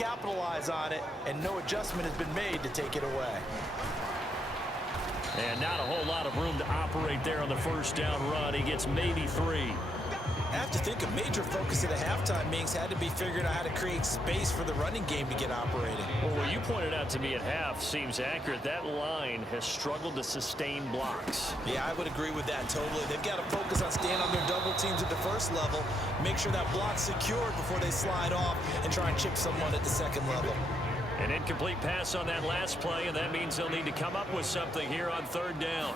capitalize on it, and no adjustment has been made to take it away. And not a whole lot of room to operate there on the first down run. He gets maybe 3. I have to think a major focus of the halftime meetings had to be figuring out how to create space for the running game to get operating. Well, what you pointed out to me at half seems accurate. That line has struggled to sustain blocks. Yeah, I would agree with that totally. They've got to focus on staying on their double teams at the first level, make sure that block's secured before they slide off and try and chip someone at the second level. An incomplete pass on that last play, and that means they'll need to come up with something here on third down.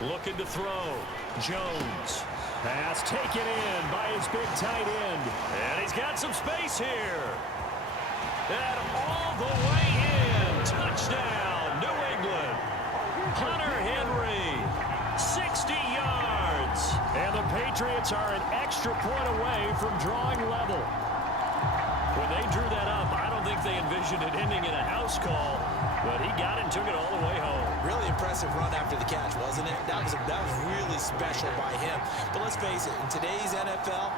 Looking to throw. Jones. Pass taken in by his big tight end. And he's got some space here. And all the way in. Touchdown, New England. Hunter Henry, 60 yards. And the Patriots are an extra point away from drawing level. When they drew that up, I don't think they envisioned it ending in a house call, but he got it and took it all the way home. Really impressive run after the catch, wasn't it? That was really special by him. But let's face it, in today's NFL,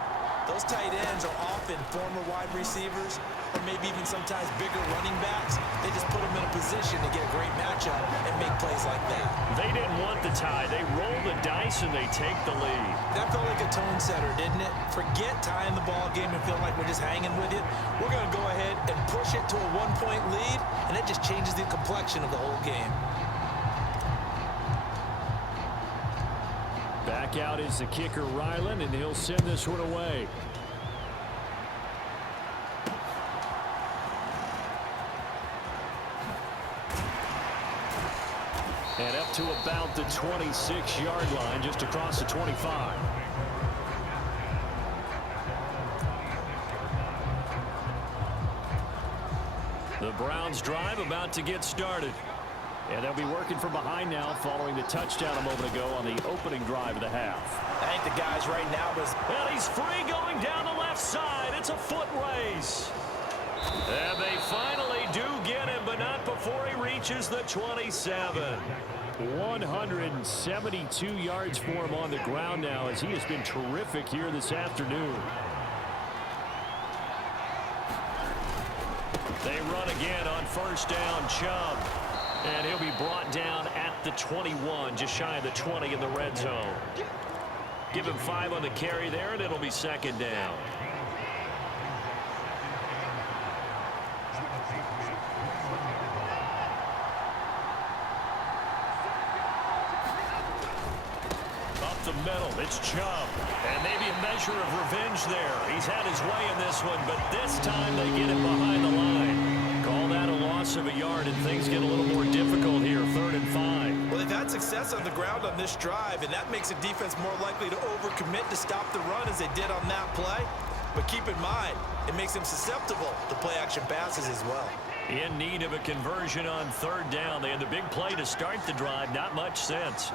those tight ends are often former wide receivers or maybe even sometimes bigger running backs. They just put them in a position to get a great matchup and make plays like that. They didn't want the tie. They roll the dice and they take the lead. That felt like a tone setter, didn't it? Forget tying the ball game and feeling like we're just hanging with you. We're going to go ahead and push it to a one-point lead, and it just changes the complexion of the whole game. Back out is the kicker, Ryland, and he'll send this one away. And up to about the 26-yard line, just across the 25. The Browns drive about to get started. And they'll be working from behind now following the touchdown a moment ago on the opening drive of the half. I think the guys right now Well, he's free going down the left side. It's a foot race. And they finally do get him, but not before he reaches the 27. 172 yards for him on the ground now, as he has been terrific here this afternoon. They run again on first down. Chubb. And he'll be brought down at the 21, just shy of the 20 in the red zone. Give him 5 on the carry there, and it'll be second down. Up the middle, it's Chubb. And maybe a measure of revenge there. He's had his way in this one, but this time they get it behind the line. Call that a loss of a yard, and things get a little more difficult here, 3rd and 5. Well, they've had success on the ground on this drive, and that makes the defense more likely to overcommit to stop the run as they did on that play. But keep in mind, it makes them susceptible to play-action passes as well. In need of a conversion on 3rd down. They had the big play to start the drive. Not much sense.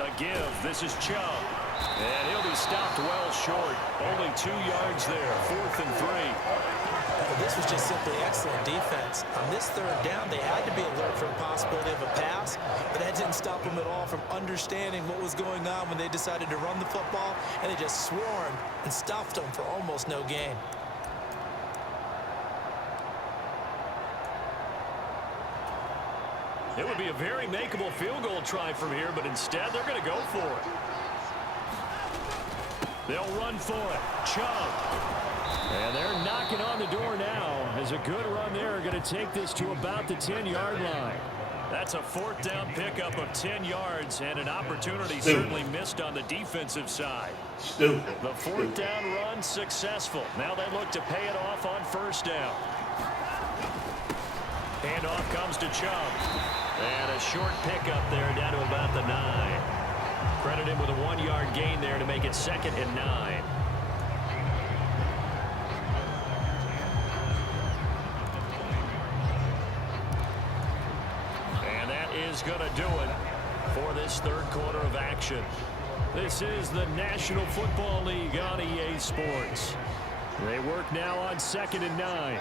A give. This is Chubb. And he'll be stopped well short. Only 2 yards there. 4th and 3. Well, this was just simply excellent defense. On this 3rd down, they had to be alert for the possibility of a pass, but that didn't stop them at all from understanding what was going on when they decided to run the football, and they just swarmed and stuffed them for almost no gain. It would be a very makeable field goal try from here, but instead they're going to go for it. They'll run for it. Chubb. And they're knocking on the door now. As a good run there, going to take this to about the 10-yard line. That's a 4th down pickup of 10 yards and an opportunity certainly missed on the defensive side. The 4th down run successful. Now they look to pay it off on 1st down. Handoff comes to Chubb. And a short pickup there down to about the 9. Credited with a 1-yard gain there to make it 2nd and 9. And that is going to do it for this 3rd quarter of action. This is the National Football League on EA Sports. They work now on 2nd and 9.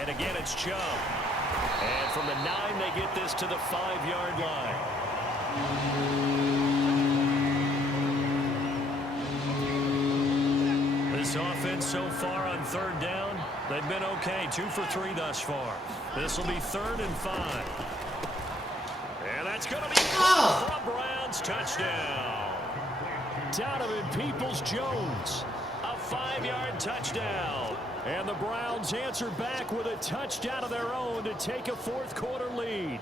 And again, it's Chubb. And from the 9, they get this to the 5-yard line. This offense so far on third down, they've been okay. 2 for 3 thus far. This will be 3rd and 5. And that's going to be from Browns. Touchdown. Donovan Peoples-Jones. A 5-yard touchdown. And the Browns answer back with a touchdown of their own to take a fourth-quarter lead.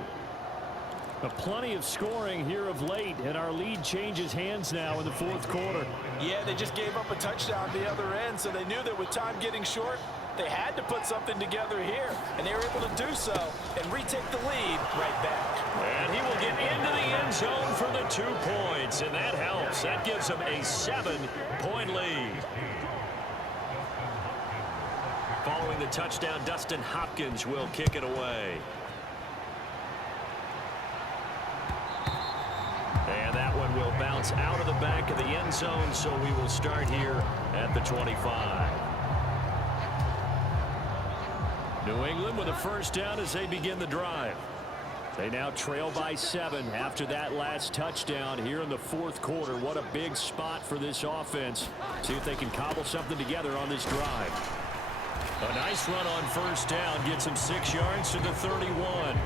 Plenty of scoring here of late, and our lead changes hands now in the fourth quarter. Yeah, they just gave up a touchdown at the other end, so they knew that with time getting short, they had to put something together here, and they were able to do so and retake the lead right back. And he will get into the end zone for the 2 points, and that helps. That gives them a 7-point lead. Following the touchdown, Dustin Hopkins will kick it away. And that one will bounce out of the back of the end zone, so we will start here at the 25. New England with a first down as they begin the drive. They now trail by 7 after that last touchdown here in the fourth quarter. What a big spot for this offense. See if they can cobble something together on this drive. A nice run on first down gets him 6 yards to the 31.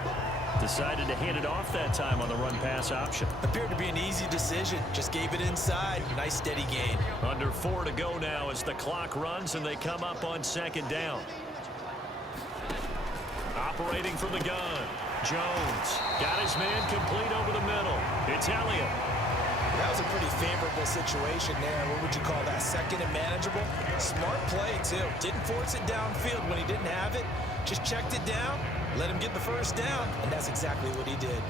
Decided to hand it off that time on the run-pass option. Appeared to be an easy decision. Just gave it inside. Nice steady gain. Under 4 to go now as the clock runs and they come up on second down. Operating from the gun. Jones got his man complete over the middle. It's Elliott. That was a pretty favorable situation there. What would you call that? Second and manageable? Smart play, too. Didn't force it downfield when he didn't have it. Just checked it down, let him get the first down, and that's exactly what he did.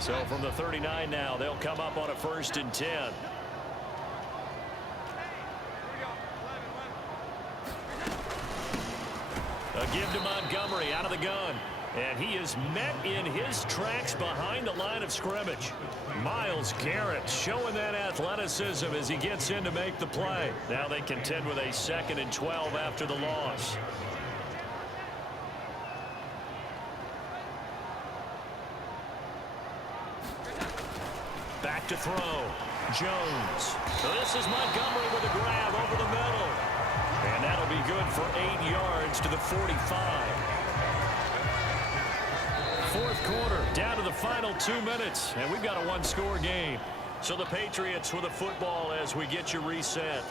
So from the 39 now, they'll come up on a 1st and 10. A give to Montgomery out of the gun. And he is met in his tracks behind the line of scrimmage. Myles Garrett showing that athleticism as he gets in to make the play. Now they contend with a 2nd and 12 after the loss. Back to throw. Jones. So this is Montgomery with a grab over the middle. And that'll be good for 8 yards to the 45. Fourth quarter, down to the final 2 minutes, and we've got a 1-score game. So the Patriots with a football as we get you reset.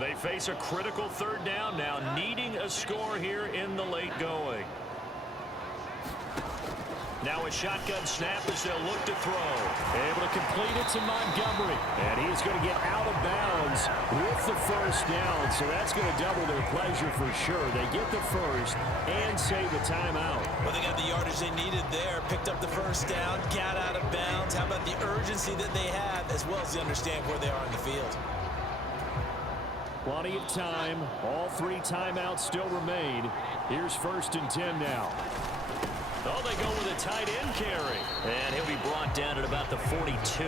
They face a critical 3rd down now, needing a score here in the late going. Now a shotgun snap as they'll look to throw. Able to complete it to Montgomery. And he's going to get out of bounds with the first down. So that's going to double their pleasure for sure. They get the first and save a timeout. Well, they got the yardage they needed there. Picked up the first down, got out of bounds. How about the urgency that they have as well as they understand where they are in the field? Plenty of time. All 3 timeouts still remain. Here's 1st and 10 now. Oh, they go with a tight end carry. And he'll be brought down at about the 42.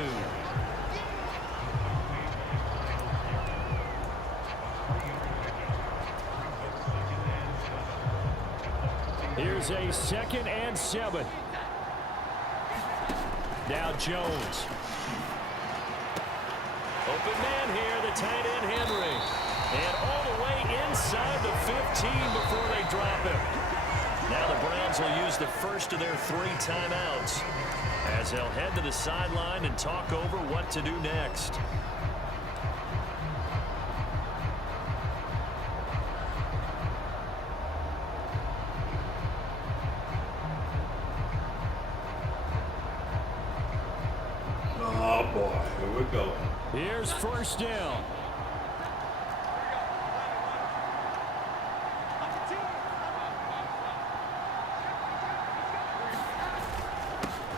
Here's a 2nd and 7. Now Jones. Open man here, the tight end Henry. And all the way inside the 15 before they drop him. Now the Browns will use the first of their 3 timeouts as they'll head to the sideline and talk over what to do next. Oh boy, here we go. Here's 1st down.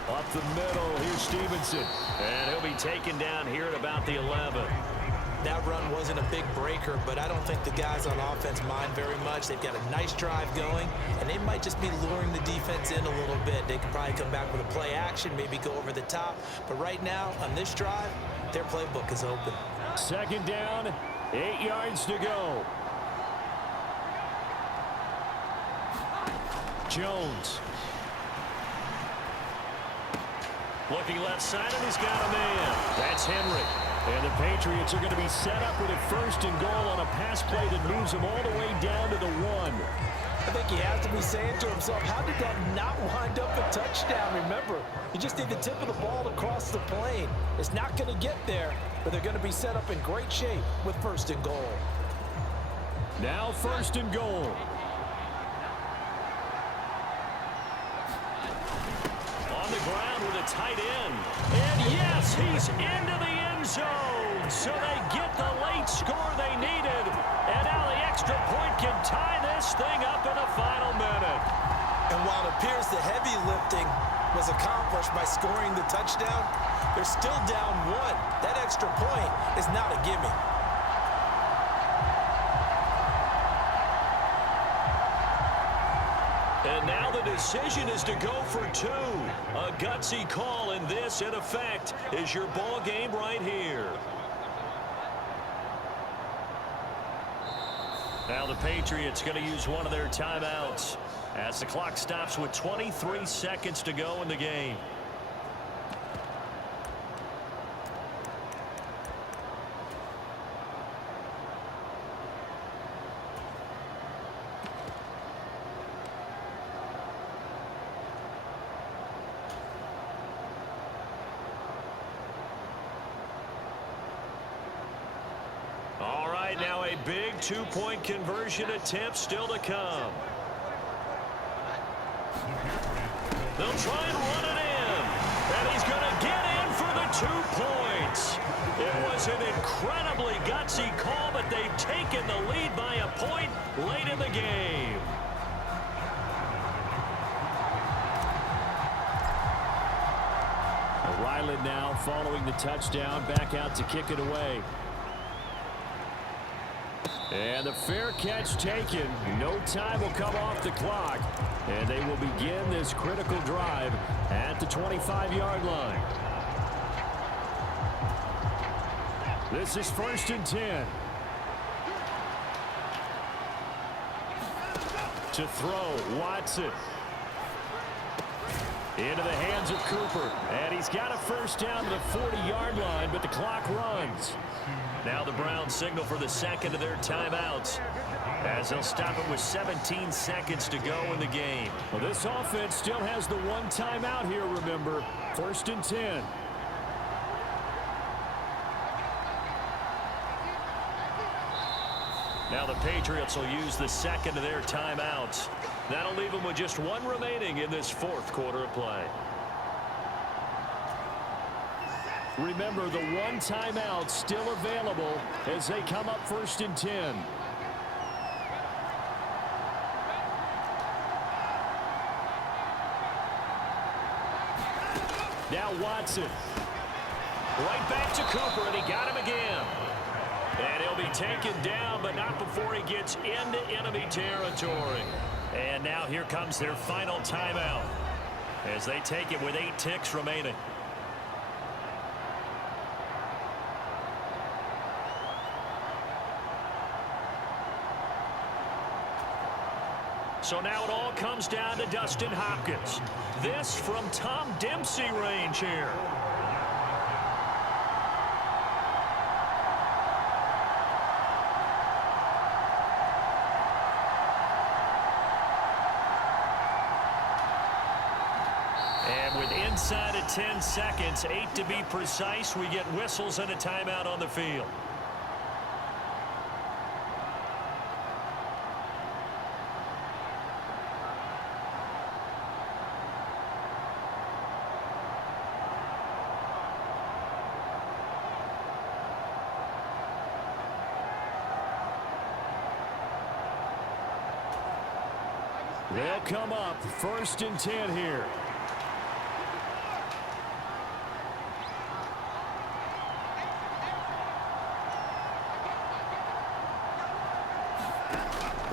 Up the middle, here's Stevenson. And he'll be taken down here at about the 11. That run wasn't a big breaker, but I don't think the guys on offense mind very much. They've got a nice drive going, and they might just be luring the defense in a little bit. They could probably come back with a play action, maybe go over the top. But right now, on this drive, their playbook is open. 2nd down, 8 yards to go. Jones. Looking left side, and he's got a man. That's Henry. And the Patriots are going to be set up with a 1st and goal on a pass play that moves them all the way down to the 1. I think he has to be saying to himself, how did that not wind up a touchdown? Remember, you just need the tip of the ball to cross the plane. It's not going to get there, but they're going to be set up in great shape with 1st and goal. Now 1st and goal. On the ground with a tight end. And yes, he's into the end zone. So they get the late score they needed. And now the extra point can tie this thing up in the final minute. And while it appears the heavy lifting was accomplished by scoring the touchdown, they're still down 1. That extra point is not a gimme. And now the decision is to go for 2. A gutsy call, and this, in effect, is your ball game right here. Now the Patriots going to use one of their timeouts as the clock stops with 23 seconds to go in the game. Now a big 2-point conversion attempt still to come. They'll try and run it in. And he's going to get in for the 2 points. It was an incredibly gutsy call, but they've taken the lead by a point late in the game. Ryland now following the touchdown, back out to kick it away. And the fair catch taken. No time will come off the clock. And they will begin this critical drive at the 25-yard line. This is 1st and 10. To throw, Watson. Into the hands of Cooper. And he's got a 1st down to the 40-yard line, but the clock runs. Now the Browns signal for the 2nd of their timeouts as they'll stop it with 17 seconds to go in the game. Well, this offense still has the 1 timeout here, remember. 1st and 10. Now the Patriots will use the 2nd of their timeouts. That'll leave them with just 1 remaining in this 4th quarter of play. Remember, the 1 timeout still available as they come up 1st and 10. Now Watson. Right back to Cooper, and he got him again. And he'll be taken down, but not before he gets into enemy territory. And now here comes their final timeout as they take it with 8 ticks remaining. So now it all comes down to Dustin Hopkins. This from Tom Dempsey range here. And with inside of 10 seconds, 8 to be precise, we get whistles and a timeout on the field. They'll come up 1st and 10 here.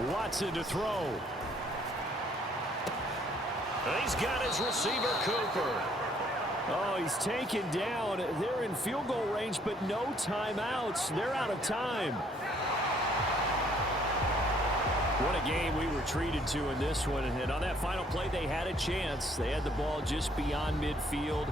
Watson to throw. He's got his receiver, Cooper. Oh, he's taken down. They're in field goal range, but no timeouts. They're out of time. What a game we were treated to in this one. And on that final play, they had a chance. They had the ball just beyond midfield.